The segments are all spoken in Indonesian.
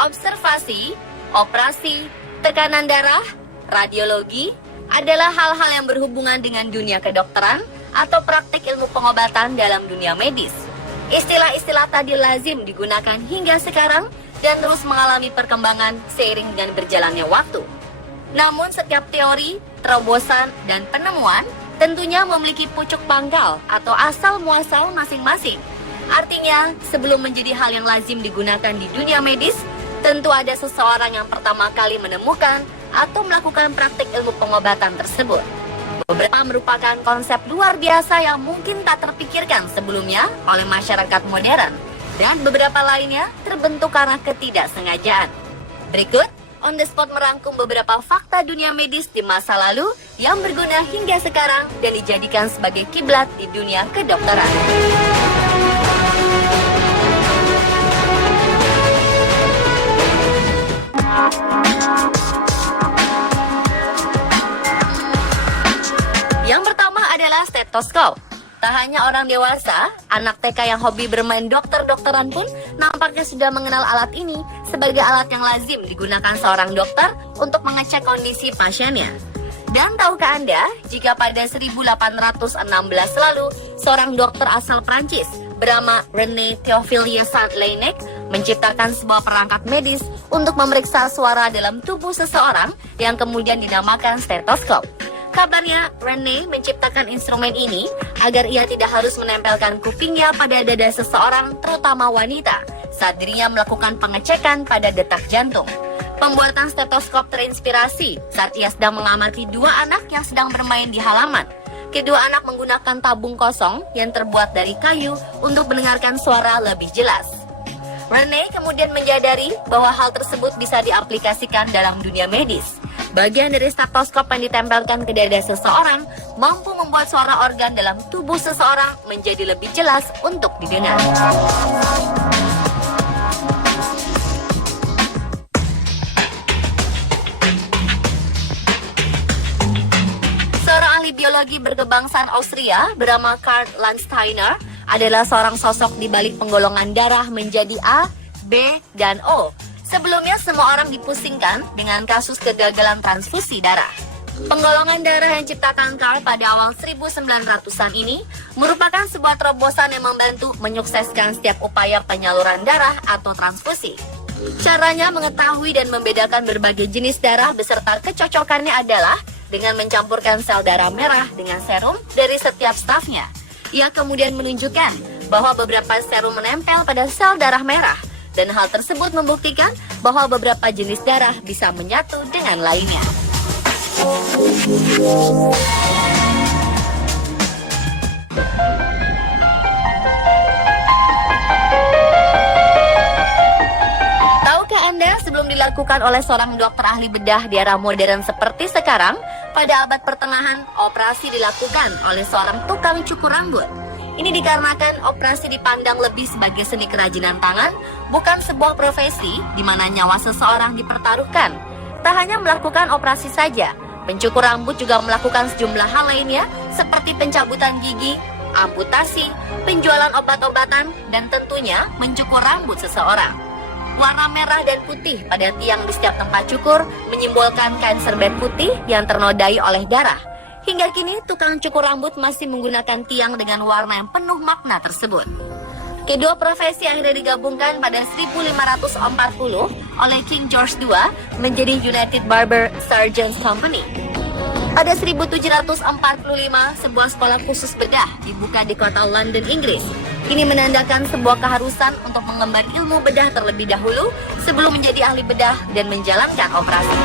Observasi, operasi, tekanan darah, radiologi adalah hal-hal yang berhubungan dengan dunia kedokteran atau praktik ilmu pengobatan dalam dunia medis. Istilah-istilah tadi lazim digunakan hingga sekarang dan terus mengalami perkembangan seiring dengan berjalannya waktu. Namun setiap teori, terobosan, dan penemuan tentunya memiliki pucuk pangkal atau asal muasal masing-masing. Artinya, sebelum menjadi hal yang lazim digunakan di dunia medis, tentu ada seseorang yang pertama kali menemukan atau melakukan praktik ilmu pengobatan tersebut. Beberapa merupakan konsep luar biasa yang mungkin tak terpikirkan sebelumnya oleh masyarakat modern, dan beberapa lainnya terbentuk karena ketidaksengajaan. Berikut, On The Spot merangkum beberapa fakta dunia medis di masa lalu yang berguna hingga sekarang dan dijadikan sebagai kiblat di dunia kedokteran. Yang pertama adalah stetoskop. Tak hanya orang dewasa, anak TK yang hobi bermain dokter-dokteran pun nampaknya sudah mengenal alat ini sebagai alat yang lazim digunakan seorang dokter untuk mengecek kondisi pasiennya. Dan tahukah Anda, jika pada 1816 lalu, seorang dokter asal Prancis bernama René Théophile Saint-Laennec menciptakan sebuah perangkat medis untuk memeriksa suara dalam tubuh seseorang yang kemudian dinamakan stetoskop. Kabarnya, René menciptakan instrumen ini agar ia tidak harus menempelkan kupingnya pada dada seseorang, terutama wanita, saat dirinya melakukan pengecekan pada detak jantung. Pembuatan stetoskop terinspirasi saat ia sedang mengamati dua anak yang sedang bermain di halaman. Kedua anak menggunakan tabung kosong yang terbuat dari kayu untuk mendengarkan suara lebih jelas. René kemudian menyadari bahwa hal tersebut bisa diaplikasikan dalam dunia medis. Bagian dari stetoskop yang ditempelkan ke dada seseorang mampu membuat suara organ dalam tubuh seseorang menjadi lebih jelas untuk didengar. Seorang ahli biologi berkebangsaan Austria bernama Karl Landsteiner adalah seorang sosok di balik penggolongan darah menjadi A, B, dan O. Sebelumnya semua orang dipusingkan dengan kasus kegagalan transfusi darah. Penggolongan darah yang diciptakan Karl pada awal 1900-an ini merupakan sebuah terobosan yang membantu menyukseskan setiap upaya penyaluran darah atau transfusi. Caranya mengetahui dan membedakan berbagai jenis darah beserta kecocokannya adalah dengan mencampurkan sel darah merah dengan serum dari setiap stafnya. Ia kemudian menunjukkan bahwa beberapa serum menempel pada sel darah merah, dan hal tersebut membuktikan bahwa beberapa jenis darah bisa menyatu dengan lainnya. Tahukah Anda, sebelum dilakukan oleh seorang dokter ahli bedah di era modern seperti sekarang, pada abad pertengahan, operasi dilakukan oleh seorang tukang cukur rambut. Ini dikarenakan operasi dipandang lebih sebagai seni kerajinan tangan, bukan sebuah profesi di mana nyawa seseorang dipertaruhkan. Tak hanya melakukan operasi saja, pencukur rambut juga melakukan sejumlah hal lainnya seperti pencabutan gigi, amputasi, penjualan obat-obatan, dan tentunya mencukur rambut seseorang. Warna merah dan putih pada tiang di setiap tempat cukur menyimbolkan kain serbet putih yang ternodai oleh darah. Hingga kini, tukang cukur rambut masih menggunakan tiang dengan warna yang penuh makna tersebut. Kedua profesi akhirnya digabungkan pada 1540 oleh King George II menjadi United Barber Surgeons Company. Pada 1745, sebuah sekolah khusus bedah dibuka di kota London, Inggris. Ini menandakan sebuah keharusan untuk mengemban ilmu bedah terlebih dahulu sebelum menjadi ahli bedah dan menjalankan operasi.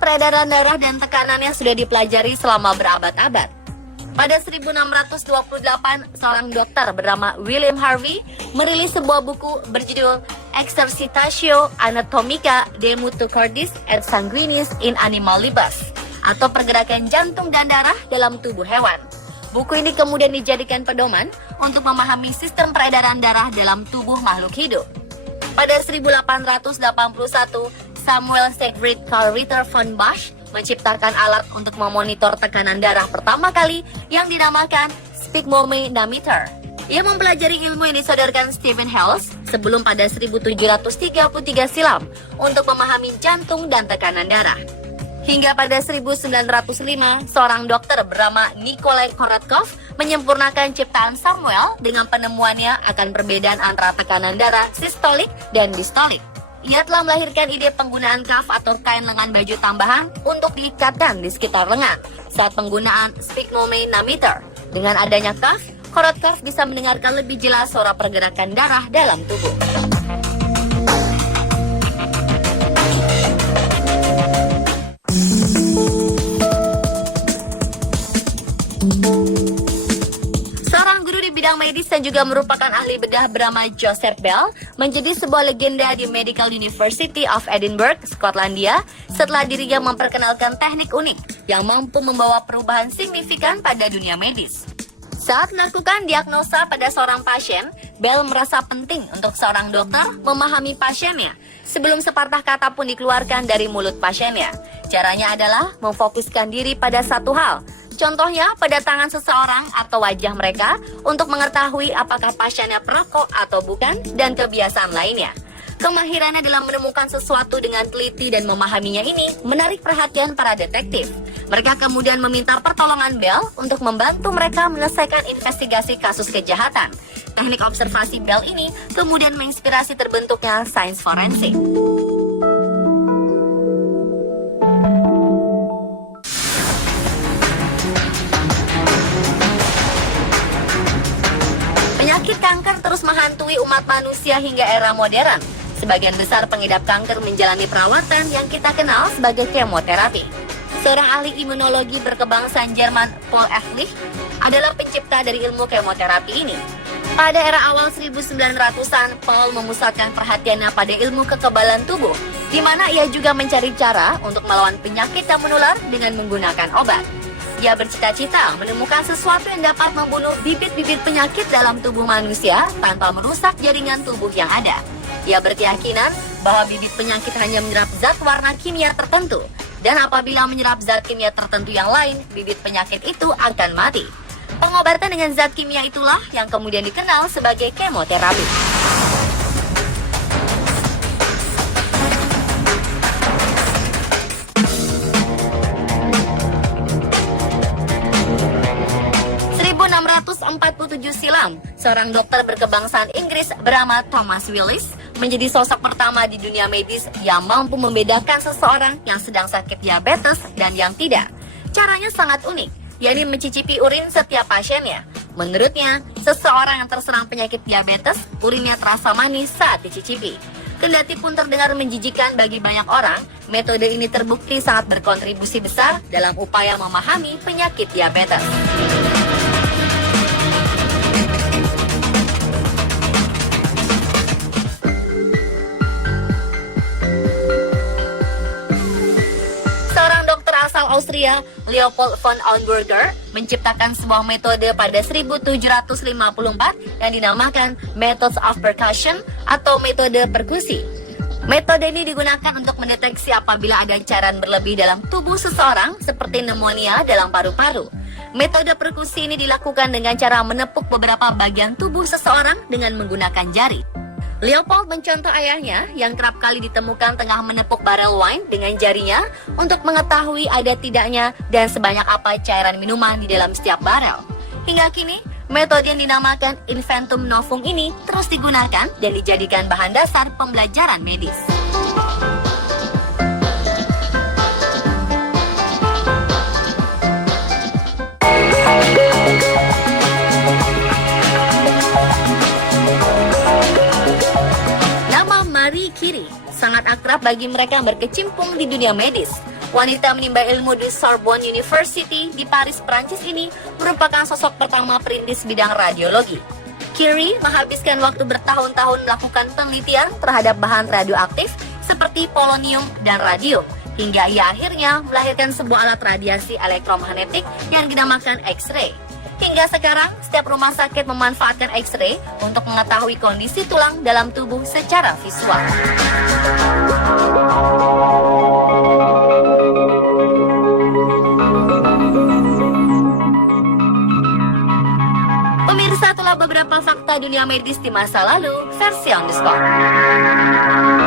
Peredaran darah dan tekanannya sudah dipelajari selama berabad-abad. Pada 1628, seorang dokter bernama William Harvey merilis sebuah buku berjudul Exercitatio Anatomica de Mucocordis et Sanguinis in Animal Libus, atau pergerakan jantung dan darah dalam tubuh hewan. Buku ini kemudian dijadikan pedoman untuk memahami sistem peredaran darah dalam tubuh makhluk hidup. Pada 1881, Samuel Siegfried Karl Ritter von Bach menciptakan alat untuk memonitor tekanan darah pertama kali yang dinamakan sphygmomanometer. Ia mempelajari ilmu yang disodorkan Stephen Hales sebelum pada 1733 silam untuk memahami jantung dan tekanan darah. Hingga pada 1905, seorang dokter bernama Nikolai Korotkov menyempurnakan ciptaan Samuel dengan penemuannya akan perbedaan antara tekanan darah sistolik dan distolik. Ia telah melahirkan ide penggunaan cuff atau kain lengan baju tambahan untuk diikatkan di sekitar lengan saat penggunaan sphygmomanometer. Dengan adanya cuff, Korotkov bisa mendengarkan lebih jelas suara pergerakan darah dalam tubuh. Seorang guru di bidang medis dan juga merupakan ahli bedah bernama Joseph Bell menjadi sebuah legenda di Medical University of Edinburgh, Skotlandia, setelah dirinya memperkenalkan teknik unik yang mampu membawa perubahan signifikan pada dunia medis. Saat melakukan diagnosa pada seorang pasien, Bell merasa penting untuk seorang dokter memahami pasiennya sebelum sepatah kata pun dikeluarkan dari mulut pasiennya. Caranya adalah memfokuskan diri pada satu hal. Contohnya pada tangan seseorang atau wajah mereka untuk mengetahui apakah pasiennya perokok atau bukan dan kebiasaan lainnya. Kemahirannya dalam menemukan sesuatu dengan teliti dan memahaminya ini menarik perhatian para detektif. Mereka kemudian meminta pertolongan Bell untuk membantu mereka menyelesaikan investigasi kasus kejahatan. Teknik observasi Bell ini kemudian menginspirasi terbentuknya sains forensik. Penyakit kanker terus menghantui umat manusia hingga era modern. Sebagian besar pengidap kanker menjalani perawatan yang kita kenal sebagai kemoterapi. Seorang ahli imunologi berkebangsaan Jerman, Paul Ehrlich, adalah pencipta dari ilmu kemoterapi ini. Pada era awal 1900-an, Paul memusatkan perhatiannya pada ilmu kekebalan tubuh, di mana ia juga mencari cara untuk melawan penyakit yang menular dengan menggunakan obat. Ia bercita-cita menemukan sesuatu yang dapat membunuh bibit-bibit penyakit dalam tubuh manusia tanpa merusak jaringan tubuh yang ada. Ia berkeyakinan bahwa bibit penyakit hanya menyerap zat warna kimia tertentu, dan apabila menyerap zat kimia tertentu yang lain, bibit penyakit itu akan mati. Pengobatan dengan zat kimia itulah yang kemudian dikenal sebagai kemoterapi. Silam, seorang dokter berkebangsaan Inggris bernama Thomas Willis menjadi sosok pertama di dunia medis yang mampu membedakan seseorang yang sedang sakit diabetes dan yang tidak. Caranya sangat unik, yakni mencicipi urin setiap pasiennya. Menurutnya, seseorang yang terserang penyakit diabetes, urinnya terasa manis saat dicicipi. Kendati pun terdengar menjijikan bagi banyak orang, metode ini terbukti sangat berkontribusi besar dalam upaya memahami penyakit diabetes. Asal Austria, Leopold von Auenberger menciptakan sebuah metode pada 1754 yang dinamakan Methods of Percussion atau metode perkusi. Metode ini digunakan untuk mendeteksi apabila ada cairan berlebih dalam tubuh seseorang seperti pneumonia dalam paru-paru. Metode perkusi ini dilakukan dengan cara menepuk beberapa bagian tubuh seseorang dengan menggunakan jari. Leopold mencontoh ayahnya yang kerap kali ditemukan tengah menepuk barel wine dengan jarinya untuk mengetahui ada tidaknya dan sebanyak apa cairan minuman di dalam setiap barel. Hingga kini, metode yang dinamakan inventum novum ini terus digunakan dan dijadikan bahan dasar pembelajaran medis. Marie Curie sangat akrab bagi mereka yang berkecimpung di dunia medis. Wanita menimba ilmu di Sorbonne University di Paris, Prancis ini merupakan sosok pertama perintis bidang radiologi. Curie menghabiskan waktu bertahun-tahun melakukan penelitian terhadap bahan radioaktif seperti polonium dan radium, hingga ia akhirnya melahirkan sebuah alat radiasi elektromagnetik yang dinamakan X-ray. Hingga sekarang, setiap rumah sakit memanfaatkan X-ray untuk mengetahui kondisi tulang dalam tubuh secara visual. adalah beberapa fakta dunia medis di masa lalu, versi on the spot.